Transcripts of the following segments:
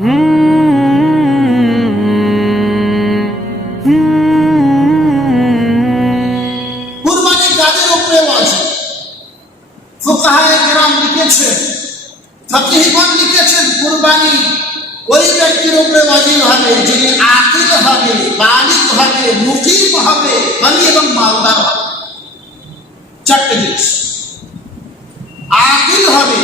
কুরবানি কাদের উপরে ওয়াজিব? ফুকাহায়ে কেরাম লিখেছেন, ফকিহগণ লিখেছেন, কুরবানি ওই ব্যক্তির উপরে ওয়াজিব হবে যিনি আকিল হবে, বালিগ হবে, মুকিম হবে, ধনী এবং মালদার হবে। চারটে জিনিস। আকিল হবে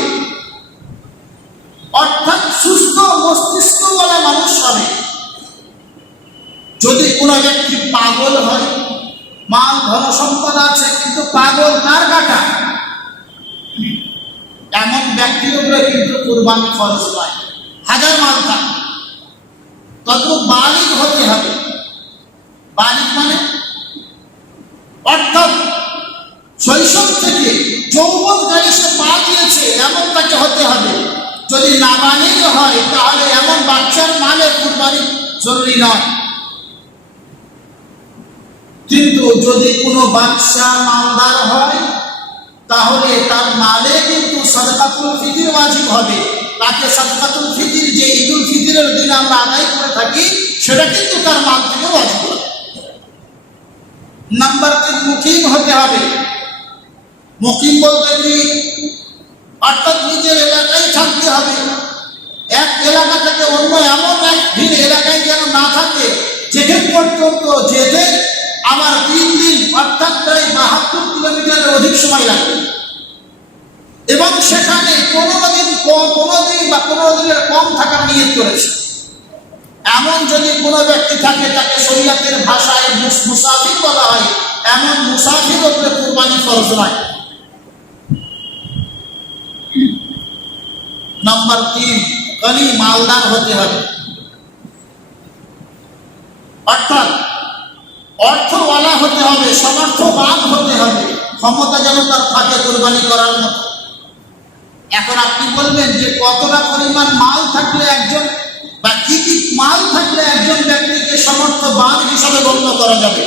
অর্থাৎ সুস্থ মস্তিষ্কওয়ালা মানুষ হবে। যদি কোনো ব্যক্তি পাগল হয়, মাল ধন সম্পদ আছে কিন্তু পাগল তার কাটা, এমন ব্যক্তির উপরে কিন্তু কুরবানি ফরজ নয়। হাজার মাল থাকে, তদ্রুপ বালিগ হতে হবে। বালিগ মানে অর্থাৎ শৈশব থেকে যৌবন গায়ে সে পা দিয়েছে এমন তাকে হতে হবে। যদি নাবালিগ হয় তাহলে এমন বাচ্চার মালে কুরবানি জরুরি নয়। কিন্তু যদি কোনো বাচ্চা মালদার হয় তাহলে তার মালে কিন্তু সাদকাতুল ফিতর ওয়াজিব হবে। তাকে সাদকাতুল ফিতর যে ঈদুল ফিতরের দিন আমরা আদায় করে থাকি সেটা কিন্তু তার মাল থেকে ওয়াজিব হবে। নাম্বার 3, মুকিম হতে হবে। মুকিম বলতে কি? অর্থাৎ নিজের এলাকায় থাকতে হবে। এক এলাকা থেকে অন্য এমন এক ভিন্ন এলাকায় যেন না থাকে যেখানে পর্যন্ত যেতে আমার 3 দিন অর্থাৎ প্রায় 72 কিলোমিটারের অধিক সময় লাগবে এবং সেখানে 15 দিনের কম থাকার নিয়ত করেছে। এমন যদি কোনো ব্যক্তি থাকে তাকে শরীয়তের ভাষায় মুসাফির বলা হয়। এমন মুসাফির উপরে কুরবানি ফরজ নয়। নাম্বার 3, গনি মালদার হতে হবে। অর্থাৎ অর্থওয়ালা হতে হবে, সমর্থবান হতে হবে, ক্ষমতা যেন তার থাকে কুরবানি করার মতো। এখন আপনি বলবেন যে কতটা পরিমাণ মাল থাকলে একজন বা কি কি মাল থাকলে একজন ব্যক্তিকে সমর্থবান হিসাবে গণ্য করা যাবে?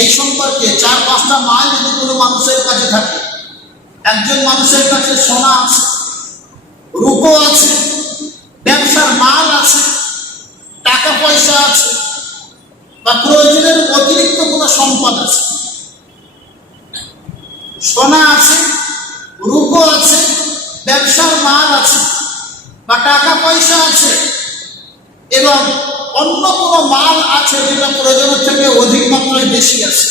এই সম্পর্কে 4-5টা মাল যদি কোনো মানুষের কাছে থাকে, একজন মানুষের কাছে সোনা আছে, রূপো আছে, ব্যবসার মাল আছে, টাকা পয়সা আছে বা প্রয়োজনের অতিরিক্ত কোনো সম্পদ আছে, সোনা আছে, রূপো আছে, ব্যবসার মাল আছে বা টাকা পয়সা আছে এবং অন্য কোনো মাল আছে যেটা প্রয়োজনের থেকে অধিক মাত্রায় বেশি আছে।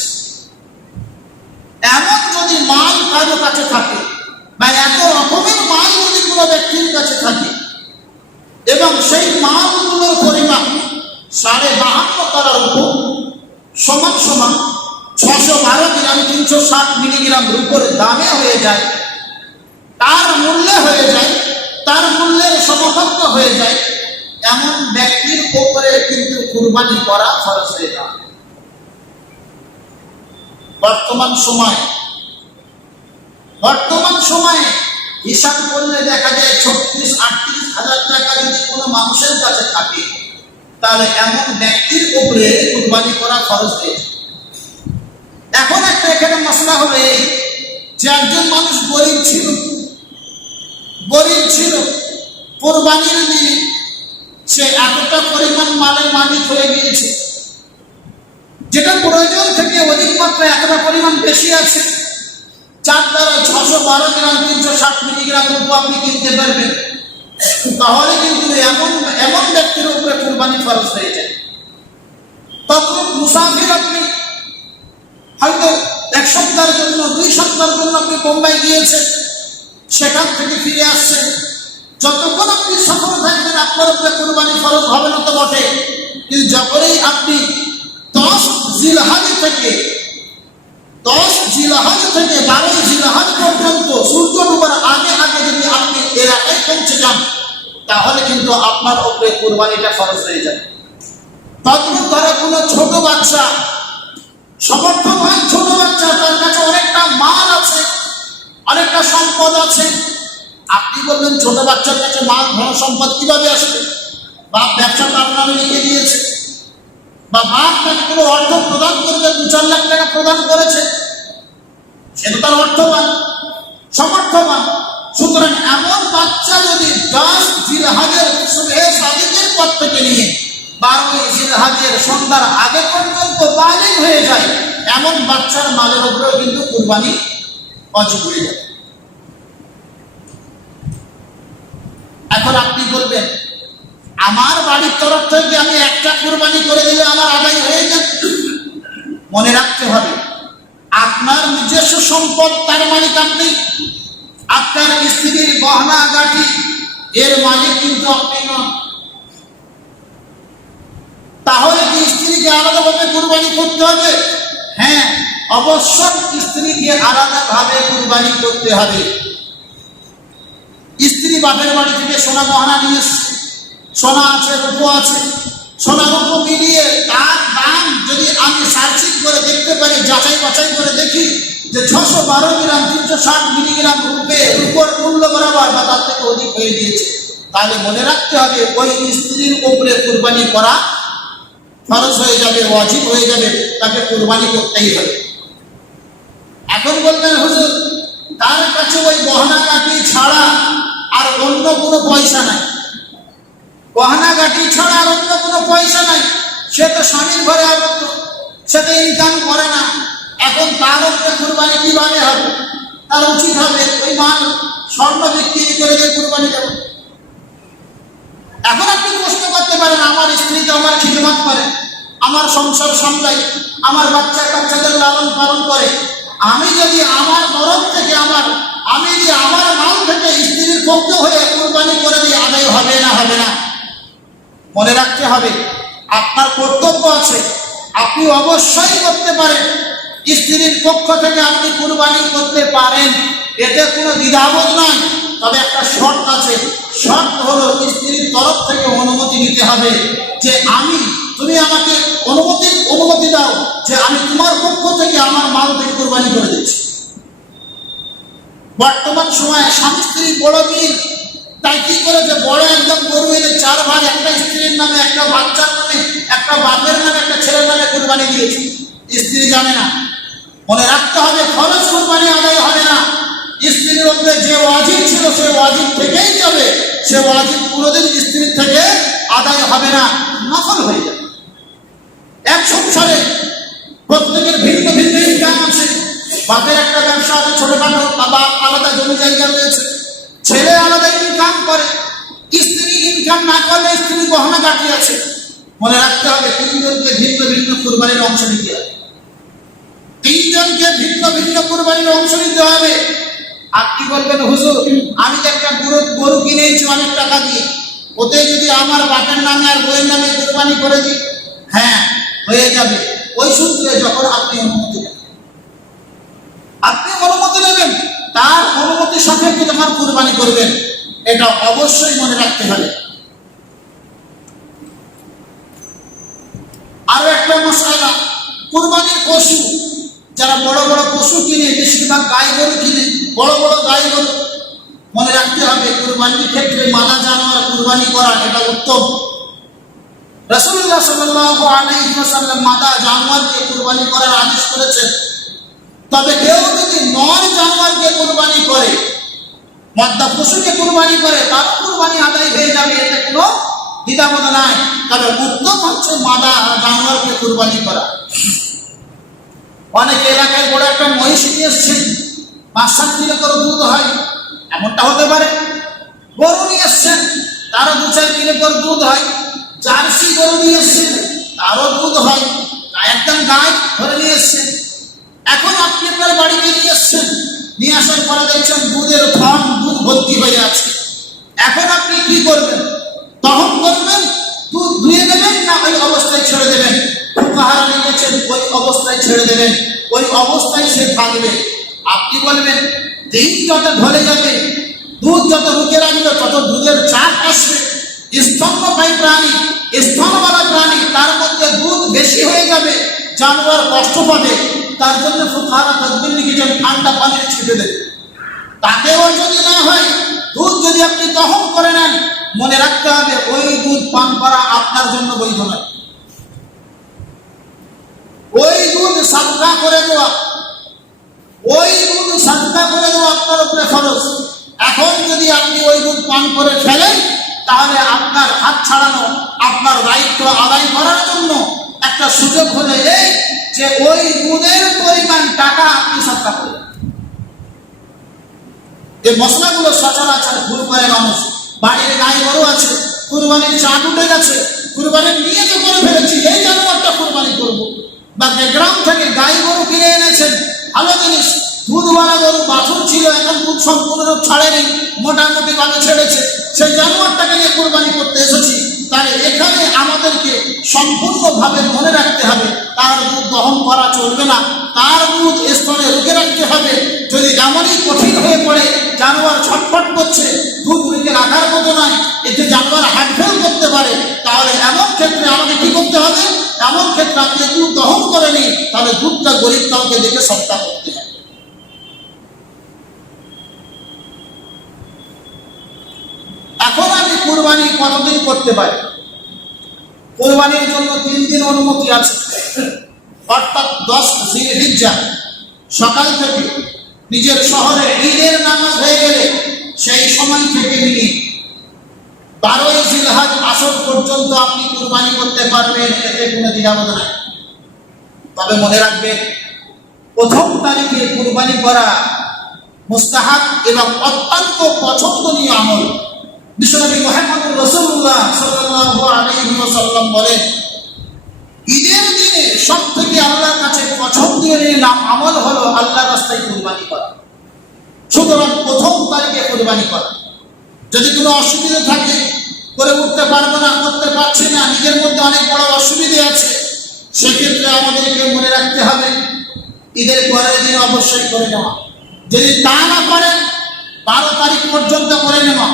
এমন যদি মাল কারো কাছে থাকে বা এত রকমের মাল যদি কোনো ব্যক্তির কাছে থাকে এবং সেই মালগুলোর পরিমাণ 52.5 তারার উপর সমান 612 গ্রাম 360 মিলিগ্রাম রূপোর দামে হয়ে যায়, তার মূল্যে হয়ে যায়, তার মূল্যের সমকক্ষ হয়ে যায়, এমন ব্যক্তির উপরে কিন্তু কুরবানি করা ফরজ হয়ে যায়। বর্তমান সময়ে হিসাব করলে দেখা যায় 36-38 হাজার টাকা যদি কোনো মানুষের কাছে থাকে তাহলে এমন ব্যক্তির উপরে কুরবানি করা খরচ হয়েছে। এখন একটা এখানে মশলা হবে যে একজন মানুষ গরিব ছিল, কুরবানির দিনে সে এতটা পরিমাণ মালের মালিক হয়ে গিয়েছে, যেটা প্রয়োজন থেকে অধিক মাত্রায় এতটা পরিমাণ বেশি আছে, 4 দ্বারা 612 গ্রাম 360 মিলিগ্রাম রূপো আপনি কিনতে পারবেন, তাহলে কিন্তু এমন ব্যক্তির উপরে কুরবানি ফরজ হয়ে যায়। তদ্রুপ মুসাফির, আপনি হয়তো 1 সপ্তাহের জন্য 2 সপ্তাহের জন্য আপনি বোম্বাই গিয়েছেন, সেখান থেকে ফিরে আসছেন, যতক্ষণ আপনি সফর থাকবেন আপনার উপরে কুরবানি ফরজ হবে না তো বটে, কিন্তু যখনই আপনি 10 জিলহজ থেকে 12 জিলহজ পর্যন্ত সূর্য ডুবার আগে যদি আপনি এলাকায় পৌঁছে যান তাহলে কিন্তু আপনার উপরে কুরবানিটা ফরজ হয়ে যাবে। তদ্রুপ ধরো কোনো ছোট বাচ্চা, সমর্থবান ছোট বাচ্চা, তার কাছে অনেকটা মাল আছে, অনেকটা সম্পদ আছে, আপনি বলবেন ছোট বাচ্চার কাছে মাল ধন সম্পদ কিভাবে আসবে? বাপ ব্যবসা তার নামে লিখে দিয়েছে বা বাপ তাকে কোনো অর্থ প্রদান করবে, 2-4 লাখ টাকা প্রদান করেছে, সে তো তার অর্থবান, সমর্থবান, সুতরাং এমন বাচ্চা যদি 10 জিলহজের সুবহে সাদিকের পর থেকে নিয়ে 12 জিলহজের সন্ধ্যার আগে পর্যন্ত বালিগ হয়ে যায়, এমন বাচ্চার মালের উপরেও কিন্তু কুরবানি ওয়াজিব হয়ে যায়। এখন আপনি বলবেন, আমার বাড়ির তরফ থেকে আমি একটা কুরবানি করে দিলে আমার আদায় হয়ে যাবে। মনে রাখতে হবে, আপনার নিজস্ব সম্পদ তার মালিক আপনি, আপনার স্ত্রীর গহনা গাঠি এর মালিক কিন্তু আপনি নন। তাহলে কি স্ত্রীকে আলাদাভাবে কুরবানি করতে হবে? হ্যাঁ, অবশ্যই স্ত্রীকে আলাদাভাবে কুরবানি করতে হবে। স্ত্রী বাপের বাড়ি থেকে সোনা গহনা নিয়ে এসছে, সোনা আছে, রূপো আছে, সোনা রূপো মিলিয়ে তার দাম যদি আমি সার্চিং করে দেখতে পারি, যাচাই বাছাই করে দেখি যে 612 গ্রাম 360 মিলিগ্রাম রূপোর মূল্য বরাবর বা তার থেকে অধিক হয়ে গিয়েছে, তাহলে মনে রাখতে হবে ওই স্ত্রীর উপরে কুরবানি করা ফরজ হয়ে যাবে, ওয়াজিব হয়ে যাবে, তাকে কুরবানি করতেই হবে। এখন বলবেন, হুজুর তার কাছে ওই গহনা গাঠি ছাড়া আর অন্য কোনো পয়সা নাই, গহনা গাঠি ছাড়া আর অন্য কোনো পয়সা নাই, সে তো স্বামীর ঘরে আবদ্ধ, সে তো ইনকাম করে না, এখন তার উপরে কুরবানি কিভাবে হবে? তার উচিত হবে ওই মাল স্বর্ণ বিক্রি করে দিয়ে কুরবানি দেবে। এখন আপনি প্রশ্ন করতে পারেন, আমার স্ত্রী তো আমার খিদমত করে, আমার সংসার সামলায়, আমার বাচ্চাদের লালন পালন করে, আমি যদি আমার তরফ থেকে আমি যদি আমার মাল থেকে স্ত্রীর পক্ষ হয়ে কুরবানি করে দিই, আদায় হবে না? হবে না। মনে রাখতে হবে, আপনার কর্তব্য আছে, আপনি অবশ্যই করতে পারেন, স্ত্রীর পক্ষ থেকে আপনি কুরবানি করতে পারেন, এতে কোনো দ্বিধাবোধ নাই। তবে একটা শর্ত আছে, শর্ত হলো স্ত্রীর তরফ থেকে অনুমতি নিতে হবে যে তুমি আমাকে অনুমতি দাও যে আমি তোমার পক্ষ থেকে আমার মাল থেকে কুরবানি করে দিচ্ছি। বর্তমান সময়ে স্বামী স্ত্রী বড় মিল, তাই কি করেছে, বড় একদম গরু এনে 4 ভাগ, একটা স্ত্রীর নামে, একটা বাচ্চার নামে, একটা বাপের নামে, একটা ছেলের নামে কুরবানি দিয়েছে, স্ত্রী জানে না। মনে রাখতে হবে, ফরজ কুরবানি আদায় হবে না, স্ত্রীর উপরে যে ওয়াজিব ছিল সে ওয়াজিব থেকেই যাবে, সে ওয়াজিব কোনোদিন স্ত্রীর থেকে আদায় হবে না, নফল হয়ে যাবে। এক সংসারে প্রত্যেকের ভিন্ন ভিন্ন ইনকাম আছে, বাপের একটা ব্যবসা আছে ছোটখাটো, বাপ আলাদা জমি জায়গা রয়েছে, ছেলে আলাদা ইনকাম করে, স্ত্রী ইনকাম না করলে স্ত্রী গহনা গাঠি আছে। মনে রাখতে হবে, তিনজনকে ভিন্ন ভিন্ন কুরবানির অংশ নিতে হবে, তিনজনকে ভিন্ন ভিন্ন কুরবানির অংশ নিতে হবে। আপনি বলবেন, হুজুর আমি যে একটা গরু কিনেছি অনেক টাকা দিয়ে, ওতে যদি আমার বাপের নামে আর বইয়ের নামে কুরবানি করে দিই, হ্যাঁ হয়ে যাবে। ওই সূত্রে যখন আপনি অনুমতি নেবেন, তার অনুমতি সাপেক্ষে যখন কুরবানি করবেন, এটা অবশ্যই মনে রাখতে হবে। আরো একটা মশলা, কুরবানির পশু, যারা বড় বড় পশু কিনে, বেশিরভাগ গাই গরু কিনে, বড় বড় গাই গরু, মনে রাখতে হবে কুরবানির ক্ষেত্রে মাদা জানোয়ার কুরবানি করা এটা উত্তম। রাসূলুল্লাহ সাল্লাল্লাহু আলাইহি ওয়াসাল্লাম মাদা জানোয়ারকে কুরবানি করার আদেশ করেছেন। তবে কেউ যদি নর জানোয়ারকে কুরবানি করে, মাদা পশুকে কুরবানি করে, তার কুরবানি আদায় হয়ে যাবে, এতে কোনো দ্বিধাবোধ নাই। তবে উত্তম হচ্ছে মাদা জানোয়ারকে কুরবানি করা। অনেক এলাকায় বড় একটা মহিষ নিয়ে এসছেন, 5-7 কিলো করে দুধ হয়, এমনটা হতে পারে। গরু নিয়ে এসছেন, তারও 2-4 কিলো করে দুধ হয়। জার্সি গরু নিয়ে এসছেন, তারও দুধ হয়, একদম গাই ধরে নিয়ে এসছেন। এখন আপনি আপনার বাড়িতে নিয়ে এসছেন, নিয়ে আসার পরে দেখছেন দুধের থান, দুধ ভর্তি হয়ে আছে। এখন আপনি কি করবেন? দহন করবেন, দুধ ধুয়ে দেবেন, না ওই অবস্থায় ছেড়ে দেবেন? ফুকাহারা লিখেছেন ওই অবস্থায় ছেড়ে দেবেন, ওই অবস্থায় সে থাকবে। আপনি বলবেন দিন যত ঢলে যাবে, দুধ যত রুখে রাখবে, তত দুধের চাপ আসবে। স্তন্যপায়ী প্রাণী, স্তনওয়ালা প্রাণী, তার মধ্যে দুধ বেশি হয়ে যাবে, জানোয়ার কষ্ট পাবে। তার জন্য ফুকাহারা তদবির লিখেছেন ঠান্ডা পানি ছিটে দেবে। তাতেও যদি না হয়, দুধ যদি আপনি দহন করে নেন, মনে রাখতে হবে ওই দুধ পান করা আপনার জন্য বৈধ নয়। ওই দুধ সাদকা করে দেওয়া, আপনার উপরে ফরজ। এখন যদি আপনি ওই দুধ পান করে ফেলেন, তাহলে আপনার হাত ছাড়ানো, আপনার দায়িত্ব আদায় করার জন্য একটা সুযোগ হলে এই যে ওই দুধের পরিমাণ টাকা আপনি সৎকার করবেন। এই মশলাগুলো সচরাচর ভুল করে মানুষ। বাড়ির গাই গরু আছে, কুরবানির চাঁদ উঠে গেছে, কুরবানির নিয়ে তো করে ফেলেছি, এই জানোয়ারটা কুরবানি করবো। বা গ্রাম থেকে গাই গরু কিনে এনেছেন, ভালো জিনিস, দুধওয়ালা গরু বাছুর ছিল, এখন দুধ সম্পূর্ণ ছাড়েনি, মোটামুটি ভাবে ছেড়েছে, সেই জানোয়ারটাকে নিয়ে কুরবানি করতে এসেছি। তাহলে এখানে আমাদেরকে সম্পূর্ণভাবে মনে রাখতে হবে, তার দুধ দহন করা চলবে না, তার দুধ স্তরে রুখে রাখতে হবে। যদি এমনই কঠিন হয়ে পড়ে, জানোয়ার ছটফট করছে, দুধ রুখে রাখার মতো নয়, এতে জানোয়ার হার্টফেল করতে পারে, তাহলে এমন ক্ষেত্রে আমাকে কি করতে হবে? এমন ক্ষেত্রে আপনি দুধ দহন করেনি, তাহলে দুধটা গরিব কাউকে দেখে সপ্তাহ করতে হবে। এখন আমি কুরবানি কতদিন করতে পারি? কুরবানির জন্য 3 দিন অনুমতি আছে, অর্থাৎ 10 জিলহিজ্জা সকাল থেকে নিজের শহরে ঈদের নামাজ হয়ে গেলে সেই সময় থেকে নিয়ে 12 জিলহজ আসর পর্যন্ত আপনি কুরবানি করতে পারবেন, এতে কোনো দ্বিধাবোধ নাই। তবে মনে রাখবেন, প্রথম তারিখে কুরবানি করা মুস্তাহাব এবং অত্যন্ত পছন্দনীয় আমল। বিশ্বনবী মুহাম্মদ রাসূলুল্লাহ সাল্লাল্লাহু আলাইহি ওয়াসাল্লাম বলেন, ঈদের দিনে সবথেকে আল্লাহর কাছে পছন্দনীয় আমল হলো আল্লাহর রাস্তায় কুরবানি করা। সুতরাং প্রথম তারিখে কুরবানি করা। যদি কোনো অসুবিধা থাকে, করে উঠতে পারবো না, করতে পারছি না, নিজের মধ্যে অনেক বড় অসুবিধে আছে, সেক্ষেত্রে আমাদেরকে মনে রাখতে হবে ঈদের পরের দিন অবশ্যই করে নেওয়া। যদি তা না করেন 12 তারিখ পর্যন্ত করে নেওয়া,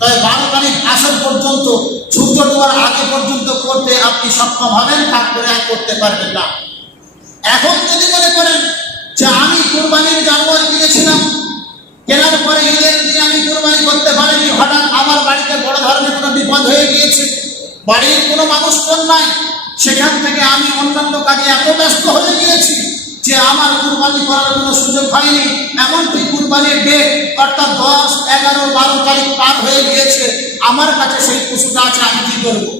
তবে 12 তারিখ আসর পর্যন্ত, সূর্য ডোবার আগে পর্যন্ত করতে আপনি সক্ষম হবেন, তারপরে আর করতে পারবেন না। এখন যদি মনে করেন যে আমি কুরবানির জানোয়ার কিনেছিলাম, কেনার পরে ঈদের দিনে আমি কুরবানি করতে পারিনি, হঠাৎ আমার বাড়িতে বড় ধরনের কোনো বিপদ হয়ে গিয়েছে, বাড়ির কোনো মানুষজন নাই, সেখান থেকে আমি অন্যান্য কাজে এত ব্যস্ত হয়ে গিয়েছি যে আমার কুরবানি করার কোনো সুযোগ হয়নি। এমনকি কুরবানির ডেট অর্থাৎ 10, 11, 12 তারিখ পার হয়ে গিয়েছে, আমার কাছে সেই পশুটা আছে, আমি কি করবো?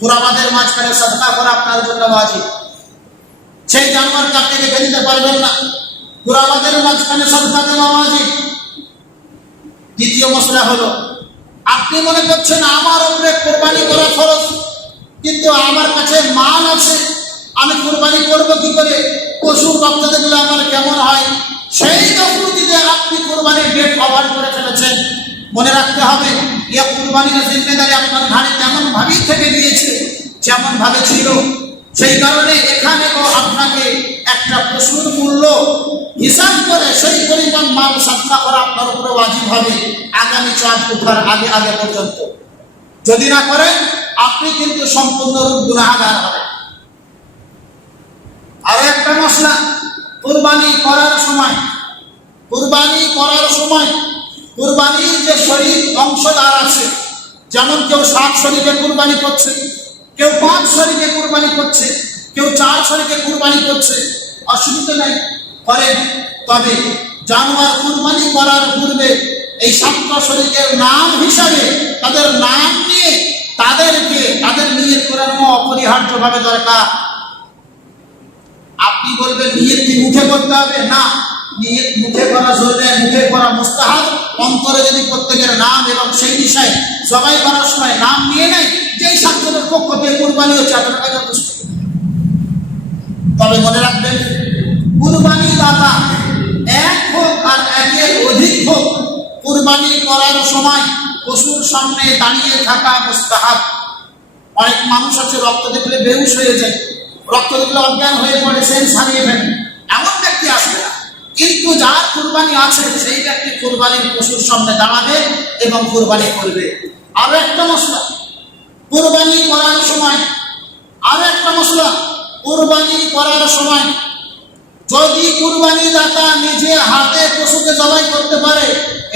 কুরবানির মাঝখানে সাদকা করা আপনার জন্য ওয়াজিব। সেই জানোয়ারকে আপনি রেখে দিতে পারবেন না, কুরবানির মাঝখানে সাদকা দেওয়া ওয়াজিব। দ্বিতীয় মশলা হলো, আপনি মনে করছেন আমার উপরে কুরবানি করা ফরজ, কিন্তু আমার কাছে মাল আছে, আমি কুরবানি করবো কি করে? পশুর রক্ত দেখলে আমার কেমন হয়? সেই গফুরতিতে আপনি কুরবানির ডেট কভার করে ফেলেছেন। মনে রাখতে হবে, এই কুরবানির জিম্মেদারি আপনার ঘাড়ে তেমন ভাবেই থেকে গিয়েছে, যেমন ভাবে ছিল। সেই কারণে এখানেও আপনাকে একটা পশুর মূল্য হিসাব করে সেই পরিমাণ মাল সাদকা করা আপনার উপরে ওয়াজিব হবে আগামী 4 উঠার আগে পর্যন্ত। যদি না করেন, আপনি কিন্তু সম্পূর্ণরূপ গুনাহগার হবেন। আর একটা মশলা, কুরবানি করার সময় কুরবানির যে শরীর অংশদার আছে, যেমন কেউ 7 শরীরে কুরবানি করছে, কেউ 5 শরীরে কুরবানি করছে, কেউ 4 শরীরে কুরবানি করছে, অসুবিধা নেই, করেন। তবে জানোয়ার কুরবানি করার পূর্বে এই 7টা শরীরের নাম হিসাবে তাদের নাম নিয়ে তাদের নিয়ত করানো অপরিহার্যভাবে দরকার। আপনি বলবেন নিয়ত কি মুখে করতে হবে? না, নিয়ত মুখে করা জরুরি, মুখে করা মুস্তাহাব। অন্তরে যদি প্রত্যেকের নাম এবং সেই বিষয়ে জবাই করার সময় নাম নিয়ে নেয়, যেই 7 জনের পক্ষ থেকে কুরবানি হচ্ছে, এত টাকা যথেষ্ট। তবে মনে রাখবেন, কুরবানি দাতা এক হোক আর একের অধিক হোক, কুরবানি করার সময় পশুর সামনে দাঁড়িয়ে থাকা মুস্তাহাব। অনেক মানুষ আছে রক্ত দেখলে বেহুশ হয়ে যায়, রক্ত দেখলে অজ্ঞান হয়ে পড়ে, সেন্স হারিয়ে ফেলে, এমন ব্যক্তি আসবে না। কিন্তু যার কুরবানি আছে, সেই ব্যক্তি কুরবানির পশুর সামনে দাঁড়াবে এবং কুরবানি করবে। আরো একটা মশলা, কুরবানি করার সময় যদি কুরবানি দাতা নিজে হাতে পশুকে জবাই করতে পারে,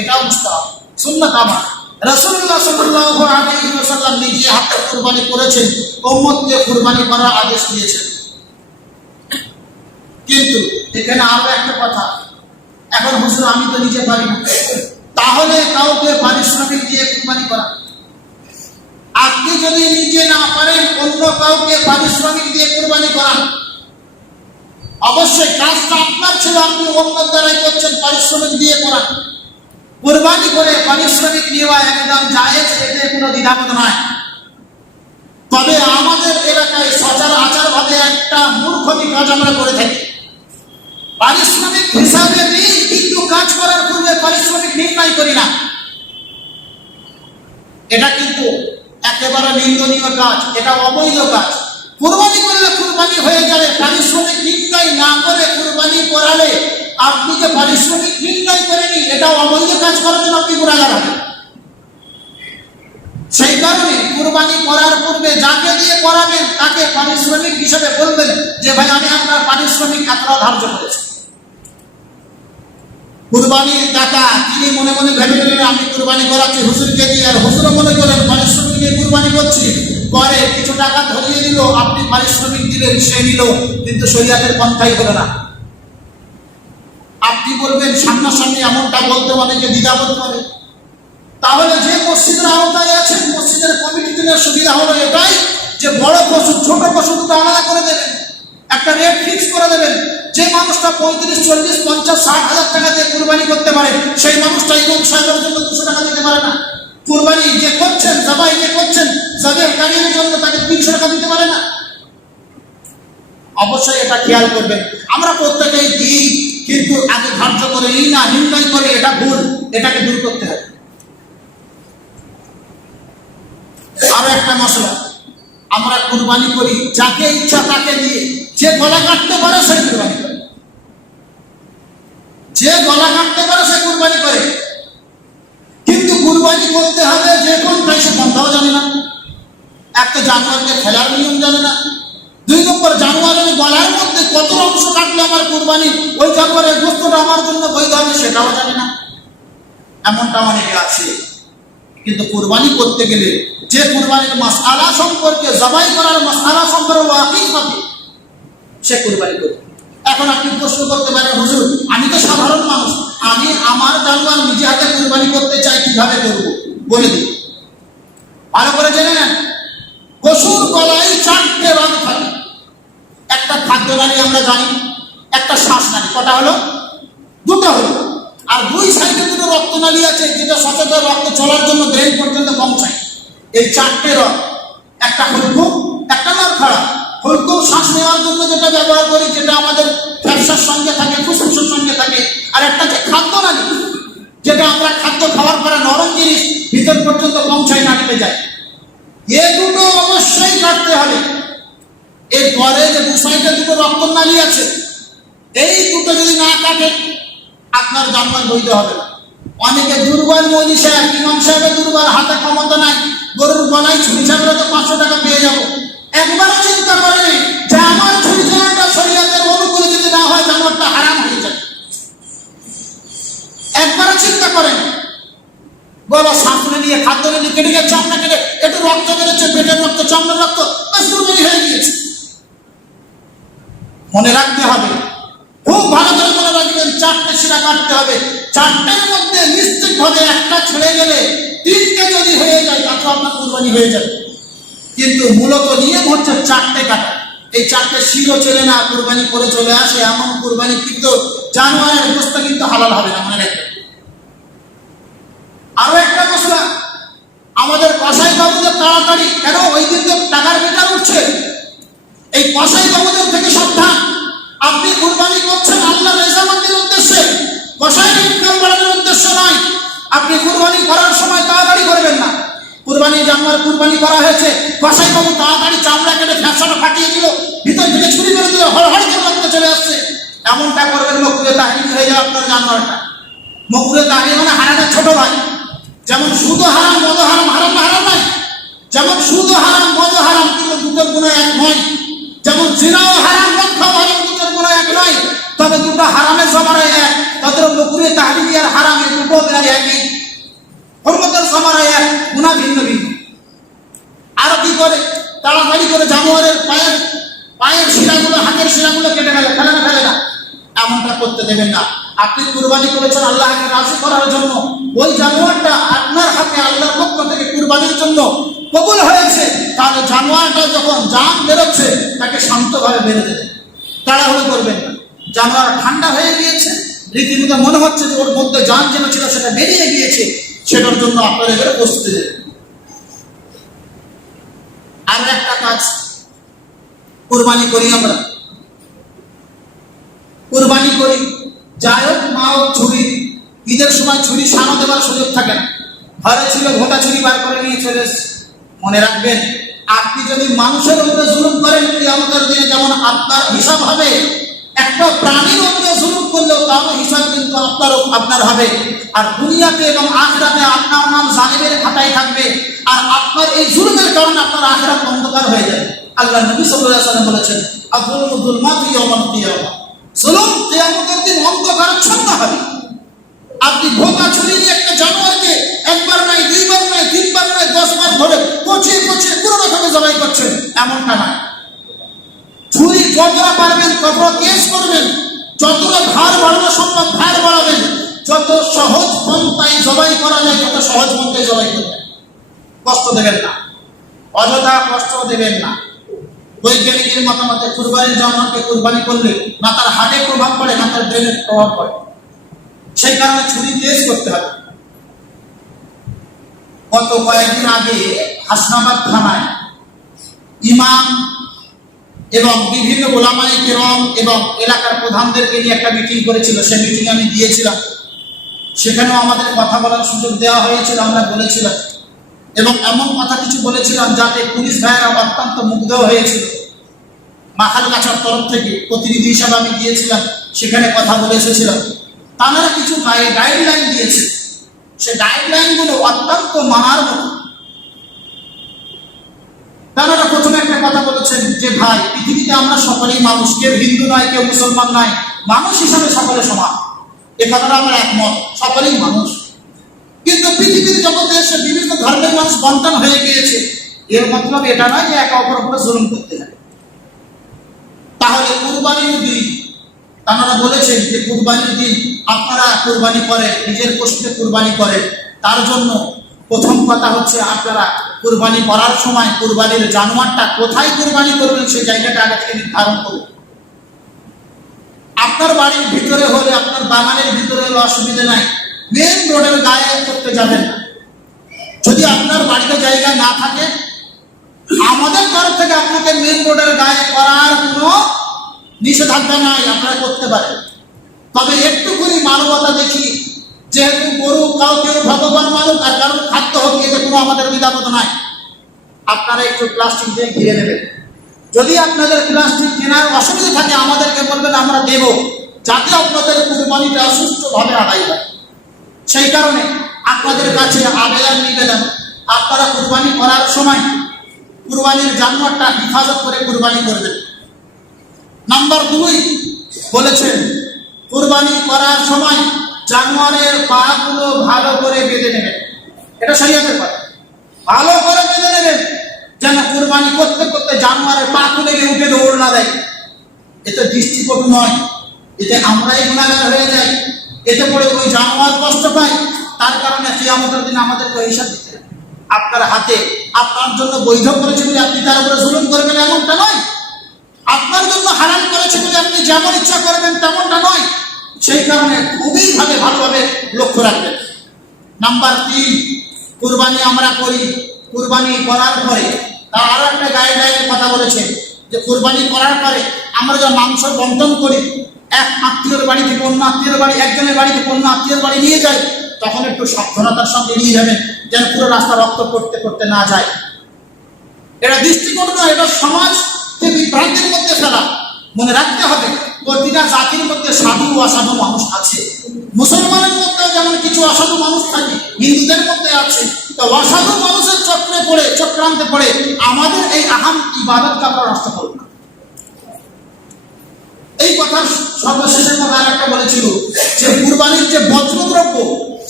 এটাও মুস্তাহাব, সুন্নাত আমার। রাসূলুল্লাহ সাল্লাল্লাহু আলাইহি ওয়াসাল্লাম নিজে হাতে কুরবানি করেছেন, উম্মতকে কুরবানি করার আদেশ দিয়েছেন। কিন্তু এখানে আরো একটা কথা, এখন হুজুর আমি তো নিজে পারি না, তাহলে কাউকে পারিশ্রমিক দিয়ে কুরবানি করা। আপনি যদি নিজে না পারেন অন্য কাউকে পারিশ্রমিক দিয়ে কুরবানি করা, অবশ্যই কাজটা আপনার ছিল, আপনি অন্য দ্বারাই করছেন, পারিশ্রমিক দিয়ে করা। কুরবানি করে পারিশ্রমিক নেওয়া একদম জায়েজ, এতে কোনো দ্বিধাবোধ নাই। তবে আমাদের এলাকায় সচরাচর ভাবে একটা মূর্খমি কাজ আমরা করে থাকি। পারিশ্রমিক হিসাবে নিই, কিন্তু কাজ করার পূর্বে পারিশ্রমিক নির্ণয় করি না। এটা কিন্তু একেবারে নিন্দনীয় কাজ, এটা অবৈধ কাজ। কুরবানি করলে কুরবানি হয়ে যাবে, পারিশ্রমিক নির্ণয় না করে কুরবানি করালে আপনি যে পারিশ্রমিক নির্ণয় করেনি, এটা অবৈধ কাজ করার জন্য আপনি গুনাহগার হবেন। সেই কারণে কুরবানি করার পূর্বে যাকে দিয়ে করাবেন তাকে পারিশ্রমিক হিসেবে বলবেন যে ভাই আমি আপনার পারিশ্রমিক এতটা ধার্য করেছি। কুরবানির টাকা তিনি মনে মনে ভেবে নিলেন আমি কুরবানি করাচ্ছি হুজুরকে দিয়ে, আর হুজুর মনে করেন পারিশ্রমিক দিয়ে কুরবানি করছি, পরে কিছু টাকা ধরিয়ে দিল, আপনি পারিশ্রমিক দিলেন, সে নিল, কিন্তু শরীয়তের পন্থাই হলো না। আপনি বলবেন সামনাসামনি এমনটা বলতে অনেকে দ্বিধাবোধ করে। তাহলে যে মসজিদের আওতায় আছেন, মসজিদের কমিটিদের সুবিধা হলো এটাই যে বড় পশু ছোট পশু দুটো আলাদা করে দেবেন, একটা রেট ফিক্স করে দেবেন। যে মানুষটা 35, 40, 50, 60 হাজার টাকা দিয়ে কুরবানি করতে পারে, সেই মানুষটা ইমাম সাহেবের জন্য 200 টাকা দিতে পারে না। কুরবানি যে করছেন, জবাই যে করছেন, জবের গাড়ির জন্য তাকে 300 টাকা দিতে পারে না। অবশ্যই এটা খেয়াল করবেন। আমরা প্রত্যেকেই দিই, কিন্তু আগে ধার্য করে নিই না, নির্ণয় করে, এটা ভুল, এটাকে দূর করতে হবে। আরো একটা মশলা, আমরা কুরবানি করি যাকে ইচ্ছা তাকে দিয়ে। যে গলা কাটতে পারে সে কুরবানি করে, যে গলা কাটতে পারে সে কুরবানি করে, কিন্তু কুরবানি করতে হবে যে কোনটাই সে পন্থাও জানে না। একটা জানোয়ারকে ফেলার নিয়ম জানে না। 2 নম্বর, জানোয়ারের গলার মধ্যে কত অংশ কাটলে আমার কুরবানি, ওই জানোয়ারের গোস্তটা আমার জন্য বৈধ হবে সেটাও জানে না। এমনটা অনেকে আছে। কিন্তু কুরবানি করতে গেলে যে কুরবানির মাসআলা সম্পর্কে, জবাই করার মাসআলা সম্পর্কে ওয়াকিফ হবে, সে কুরবানি করবে। এখন আপনি প্রশ্ন করতে পারেন হুজুর আমি তো সাধারণ মানুষ, আমি আমার জানোয়ার নিজে হাতে কুরবানি করতে চাই, কিভাবে করব? বলে দিই, ভালো করে জেনে নেন। পশুর গলায় 4টে রং থাকে। একটা খাদ্য নালী আমরা জানি, একটা শ্বাস নালী। কটা হলো? 2টা হলো। আর 2 সাইডে 2টো রক্তনালী আছে, যেটা সচরাচর রক্ত চলার জন্য ব্রেন পর্যন্ত পৌঁছায়। এই 4টে রং, একটা হলকুম, একটা নরখাড়া। হলকুম শ্বাস নেওয়ার জন্য যেটা ব্যবহার করি, যেটা আমাদের ফ্যাপসার সঙ্গে থাকে, ফুসফুসের সঙ্গে থাকে। আর একটা হচ্ছে খাদ্য নালী, যেটা আমরা খাদ্য খাওয়ার পরে নরম জিনিস ভিতর পর্যন্ত পৌঁছায়, নাড়িতে যায়। এ দুটো অবশ্যই কাটতে হবে। এরপরে যে 2 সাইডে 2টো রক্তনালী আছে, এই দুটো যদি না কাটে আপনার জানোয়ার বৈধ হবে না। অনেকে দুর্বল মৌলী সাহেব, ইমাম সাহেবের দুর্বল, হাতে ক্ষমতা নাই, গরুর গলায় ছুরি চাপলে তো 500 টাকা পেয়ে যাবো। একবারও চিন্তা করেনি যে আমার ছুরি চালাটা শরীয়তের অনুকূলে যদি না হয় জানোয়ারটা হারাম হয়ে যাবে। একবারও চিন্তা করেন। গলা সাঁতরে নিয়ে খাদ্য নিয়ে কেটে গেছে, চামড়া কেটে একটু রক্ত বেরোচ্ছে, পেটের রক্ত, চামড়ার রক্ত, বেশ কুরবানি হয়ে গিয়েছে। মনে রাখতে হবে, খুব ভালো করে মনে রাখবেন, 4টে শিরা কাটতে হবে। 4টের মধ্যে নিশ্চিত ভাবে একটা ছেড়ে গেলে 3টে যদি হয়ে যায় তাতে আপনার কুরবানি হয়ে যাবে। কিন্তু মূলত নিয়ম হচ্ছে 4টে কাটা। এই 4টে শিরও চলে না, কুরবানি করে চলে আসে, এমন কুরবানি কিন্তু জানোয়ারের গোশত কিন্তু হালাল হবে না, মনে রাখবেন। আরো একটা মশলা, আমাদের কসাই বাবুদের তাড়াতাড়ি, কেন ওই দিন তো টাকার বেকার উঠছে, এই কসাই বাবুদের থেকে সাবধান। আপনি কুরবানি করছেন আল্লাহর রেজামন্দির উদ্দেশ্যে, কসাইয়ের ইনকাম বাড়ানোর উদ্দেশ্য নয়। আপনি কুরবানি করার সময় তাড়াতাড়ি করবেন না। কুরবানি জানোয়ার কুরবানি করা হয়েছে, কসাই বাবু তাড়াতাড়ি চামড়া কেটে ফ্যাপসাটা ফাটিয়ে দিল, ভিতর থেকে ছুরি মেরে দিল, হড়হড় করে রক্ত চলে আসছে। এমনটা করবেন, মকরুহে তাহরিম হয়ে যাবে আপনার জানোয়ারটা। মকরুহে তাহরিম মানে হারাটা ছোট ভাই। যেমন সুদ হারাম, মদ হারাম, হারাম হারাম নয়। যেমন সুদ হারাম, মদ হারাম, কিন্তু দুটোর গুণ এক নয়। যেমন জিনাও হারাম, মদ খাওয়া হারাম, দুটোর গুণ এক নয়। তবে দুটো হারামের জমানায় এক, তাদের মকরুহে তাহরিম আর হারাম এই দুটো প্রায় একই। হরমতের জমানায় এক, গুণা ভিন্ন ভিন্ন। আরো কি করে, তাড়াতাড়ি করে জানোয়ারের পায়ের শিরাগুলো, হাতের শিরাগুলো কেটে ফেলে, ফেলে না? এমনটা আপনি করতে দেবেন না। আপনি কুরবানি করেছেন আল্লাহকে রাজি করার জন্য, ওই জানোয়ারটা আপনার হাতে আল্লাহর পক্ষ থেকে কুরবানির জন্য কবুল হয়েছে, তাহলে জানোয়ারটা যখন জান বেরোচ্ছে তাকে শান্তভাবে বেরোতে দেবেন, তাড়াহুড়ো করবেন না। জানোয়ার ঠান্ডা হয়ে গিয়েছে, রীতিমতো মনে হচ্ছে যে ওর মধ্যে জান যেন ছিল সেটা বেরিয়ে গিয়েছে, সেটার জন্য আপনারা এবারে প্রস্তুতি দেবেন। আর একটা কাজ কুরবানি করি, আমরা কুরবানি করি, যাই হোক মা হোক ছুরি, ঈদের সময় ছুরি সানো দেওয়ার সুযোগ থাকে না, ঘরে ছিল ভোটা ছুরি বার করে নিয়ে চলে এসছে। মনে রাখবেন, আপনি যদি মানুষের উপরে জুলুম করেন কিয়ামতের দিনে যেমন আপনার হিসাব হবে, একটা প্রাণীর উপরে জুলুম করলেও তার হিসাব কিন্তু আপনার হবে। আর দুনিয়াতে এবং আখিরাতে আপনার নাম জালিমের খাতায় থাকবে, আর আপনার এই জুলুমের কারণে আপনার আখিরাত অন্ধকার হয়ে যাবে। আল্লাহ নবী সাল্লাল্লাহু আলাইহি ওয়াসাল্লাম বলেছেন, আযুলমু যুলমাতু ইয়াওমাল কিয়ামা, জুলুম কিয়ামতের দিন অন্ধকারাচ্ছন্ন হবে। আপনি ভোটা ছুরি দিয়ে একটা জানোয়ারকে একবার নয়, দুইবার নয়, তিনবার নয়, 10 বার ধরে পচিয়ে পচিয়ে পুরো রকমে জবাই করছেন, এমনটা নয়। ছুরি যতটা পারবেন ততটা তেজ করবেন, যতটা ধার বাড়ানো সম্ভব ধার বাড়াবেন, যত সহজ পন্থায় জবাই করা যায় তত সহজ পন্থায় জবাই করবেন। কষ্ট দেবেন না, অযথা কষ্ট দেবেন না। বৈজ্ঞানিকের মতামতে কুরবানির জানোয়ারকে কুরবানি করলে না তার হার্টে প্রভাব পড়ে না তার ব্রেনে প্রভাব পড়ে, সেই কারণে ছুরি তেজ করতে হবে। গত কয়েকদিন আগে হাসনাবাদ থানায় ইমাম এবং বিভিন্ন ওলামায়ে কেরাম এবং এলাকার প্রধানদেরকে নিয়ে একটা মিটিং করেছিল, সেই মিটিং আমি গিয়েছিলাম। সেখানেও আমাদের কথা বলার সুযোগ দেওয়া হয়েছিল, আমরা বলেছিলাম এবং এমন কথা কিছু বলেছিলাম যাতে পুলিশ ভাইয়েরা অত্যন্ত মুগ্ধ হয়েছিল। মাখালগাছার তরফ থেকে প্রতিনিধি হিসাবে আমি গিয়েছিলাম, সেখানে কথা বলে এসেছিলাম। তারা কিছু গাইডলাইন দিয়েছে, সেই গাইডলাইনগুলো অত্যন্ত মানার মতো। তারা প্রথমে একটা কথা বলেছেন যে ভাই, পৃথিবীতে আমরা সকলেই মানুষ, কেউ হিন্দু নয়, কেউ মুসলমান নয়, মানুষ হিসাবে সকলে সমান। এ কথাটা আমার একমত, সকলেই মানুষ। কিন্তু পৃথিবীর জগতে এসে বিভিন্ন ধর্মের মানুষ বন্টন হয়ে গিয়েছে, এর মতলব এটা নয় যে একে অপরের উপরে জুলুম করতে হবে। তাহলে কুরবানির দিন তারা বলেছেন যে কুরবানির দিন আপনারা কুরবানি করেন, নিজের পশুকে কুরবানি করেন, তার জন্য প্রথম কথা হচ্ছে আপনারা কুরবানি করার সময় কুরবানির জানোয়ারটা কোথায় কুরবানি করবেন সেই জায়গাটা আগে থেকে নির্ধারণ করুন। আপনার বাড়ির ভিতরে হলে, আপনার বাগানের ভিতরে হলে অসুবিধা নাই, মেন রোডের গায়ে করতে যাবেন না। যদি আপনার বাড়িতে জায়গা না থাকে, আমাদের তরফ থেকে আপনাকে মেন রোডের গায়ে করার কোনো নিষেধাজ্ঞা নাই, আপনারা করতে পারেন। তবে একটুখানি মানবতা দেখি, যেহেতু গরু কেউ ভগবান মানুষ আর কারণ খাদ্য হোক, এতে কোনো আমাদের দ্বিধাবোধ নাই। আপনারা একটু প্লাস্টিক দিয়ে ঘিরে নেবেন। যদি আপনাদের প্লাস্টিক কেনার অসুবিধা থাকে আমাদেরকে বলবেন, আমরা দেব, যাতে আপনাদের কুরবানিটা সুষ্ঠুভাবে আদায় হয়। সেই কারণে আপনাদের কাছে আবেদন নিবেদন, আপনারা কুরবানি করার সময় কুরবানির জানোয়ারটা হেফাজত করে কুরবানি করবেন। নাম্বার 2 বলেছেন, কুরবানি করার সময় জানোয়ারের পাগুলো ভালো করে বেঁধে নেবেন। এটা শরীয়তের কথা, ভালো করে বেঁধে নেবেন যেন কুরবানি করতে করতে জানোয়ারের পা তুলে গিয়ে উঠে দৌড় না দেয়। এতে দৃষ্টিকটু নয়, এতে আমরাই গুনাহগার হয়ে যাই, এতে পরে ওই জানোয়ার কষ্ট পায়। তার কারণে কিয়ামতের দিন আমাদেরকে হিসাব দিতে হবে। আপনার হাতে আপনার জন্য বৈধ করেছে বলে আপনি তার উপরে জুলুম করবেন এমনটা নয়, আপনার জন্য হারাম করেছে বলে আপনি যেমন ইচ্ছা করবেন তেমনটা নয়। সেই কারণে খুবই ভালোভাবে লক্ষ্য রাখবেন। নাম্বার 3, কুরবানি আমরা করি, কুরবানি করার পরে তার আরো একটা গাইডলাইনের কথা বলেছে যে কুরবানি করার পরে আমরা যা মাংস বন্টন করি, এক আত্মীয়ের বাড়ি থেকে অন্য আত্মীয়ের বাড়ি, একজনের বাড়ি থেকে অন্য আত্মীয়ের বাড়ি নিয়ে যাই, তখন একটু সাবধানতার সঙ্গে নিয়ে যাবেন যেন পুরো রাস্তা রক্ত করতে করতে না যায়। এটা দৃষ্টিকোণ নয়, এটা সমাজকে বিভ্রান্তির মধ্যে ফেলা। মনে রাখতে হবে, প্রতিটা জাতির মধ্যে সাধু ও অসাধু মানুষ আছে। মুসলমানের মধ্যে যেমন কিছু অসাধু মানুষ থাকে, হিন্দুদের মধ্যে আছে। তো অসাধু মানুষের চক্রান্তে পড়ে আমাদের এই আহাম ইবাদতকে আমরা নষ্ট করব না। এই কথা সর্বশেষের কথা একটা বলেছিল যে কুরবানির যে বজ্রদ্রব্য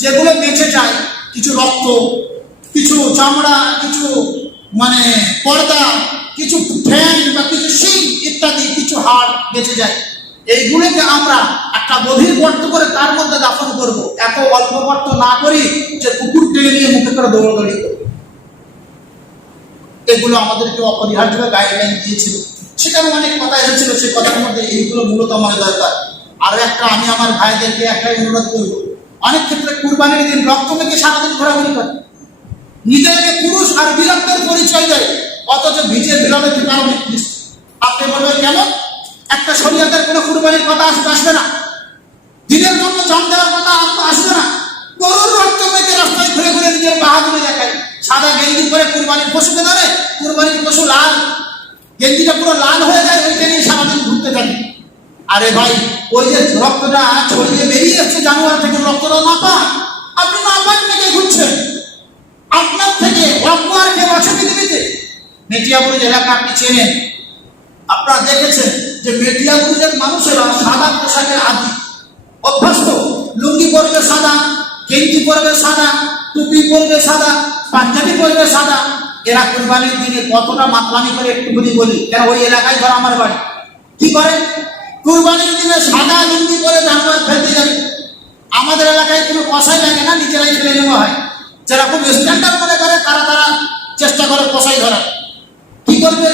যেগুলো বেঁচে যায়, কিছু রক্ত, কিছু চামড়া, কিছু পর্দা, কিছু ঠ্যাং বা কিছু শিং ইত্যাদি, কিছু হাড় বেঁচে যায়, এইগুলোকে আমরা একটা একটা গভীর গর্ত করে তার মধ্যে দাফন করব। এত অল্প গর্ত না করি যে কুকুর টেনে নিয়ে মুখে করে দৌড়াদৌড়ি করব। এগুলো আমাদেরকে অপরিহার্য গাইডলাইন দিয়েছিল। সেখানে অনেক কথা এসেছিল, সেই কথার মধ্যে এইগুলো মূলত আমার দরকার। আরো একটা আমি আমার ভাইদেরকে একটাই অনুরোধ করবো, অনেক ক্ষেত্রে কুরবানির দিন রক্ত মেখে সারাদিন ঘোরাঘুরি করে, নিজেকে পুরুষ আর বীরত্বের পরিচয় দেয়, অথচ ভিজে বিড়ালে পিটানো নিকৃষ্ট। আপনি বলবেন কেন? একটা শরীয়তের কোনো কুরবানির কথা আসবে না, দিনের জন্য জান দেওয়ার কথা আসবে না। গরুর রক্ত মেখে রাস্তায় ঘুরে ঘুরে নিজের বাহাদুরি দেখায়, সাদা গেঞ্জি পরে কুরবানির পশুকে ধরে, কুরবানির পশু লাল, গেঞ্জিটা পুরো লাল হয়ে যায়, ওইটা নিয়ে সারাদিন ঘুরতে থাকে। আরে ভাই, ওই যে রক্তটা ছড়িয়ে বেরিয়ে এসছে জানুয়ারি থেকে, রক্তটা না পান, আপনি না পান থেকে ঘুরছেন। আপনার থেকে রক্ত আর কেউ আছে পৃথিবীতে? মেটিয়াবুরুজ এলাকা আপনি চেনেন, আপনারা দেখেছেন যে মেটিয়াবুরুজের মানুষেরা সাদা পোশাকের আদি অভ্যস্ত। লুঙ্গি পরবে সাদা, গেঞ্জি পরবে সাদা, টুপি পরবে সাদা, পাঞ্জাবি পরবে সাদা। এরা কুরবানির দিনে কতটা মাতলামি করে একটু বলি, কেন ওই এলাকায় ধর আমার বাড়ি। কি করে? কুরবানির দিনে সাদা লুঙ্গি পরে জানোয়ার ফেলতে যাবে। আমাদের এলাকায় কোনো কষাই লাগে না, নিজেরাই ফেলে নেওয়া হয়। যারা খুব স্ট্যান্ডার্ড মনে করে তারা চেষ্টা করে কষাই ধরার। কি করবে?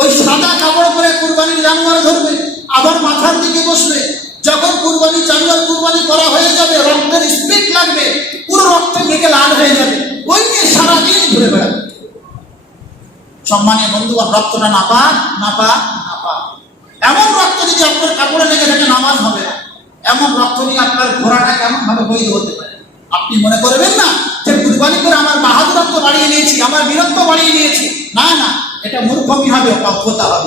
ওই সাদা কাপড় পরে কুরবানির জানোয়ার ধরবে, আবার মাথার দিকে বসবে। যখন কুরবানি জানোয়ার কুরবানি করা হয়ে যাবে, রক্তের স্পিড লাগবে, পুরো রক্ত মেখে লাল হয়ে যাবে, ওই নিয়ে সারাদিন ঘুরে বেড়াবে। সম্মানীয় বন্ধু, রক্তটা না পাক। এমন রক্ত যদি আপনার কাপড়ে লেগে থাকে নামাজ হবে না। এমন রক্ত নিয়ে আপনার ঘোড়াটা কেমন ভাবে বৈধ হতে পারে? আপনি মনে করবেন না যে কুরবানি করে আমার বাহাদুরত্ব বাড়িয়ে নিয়েছি, আমার বীরত্ব বাড়িয়ে নিয়েছি। না, এটা মূর্খমি হবে, অজ্ঞতা হবে।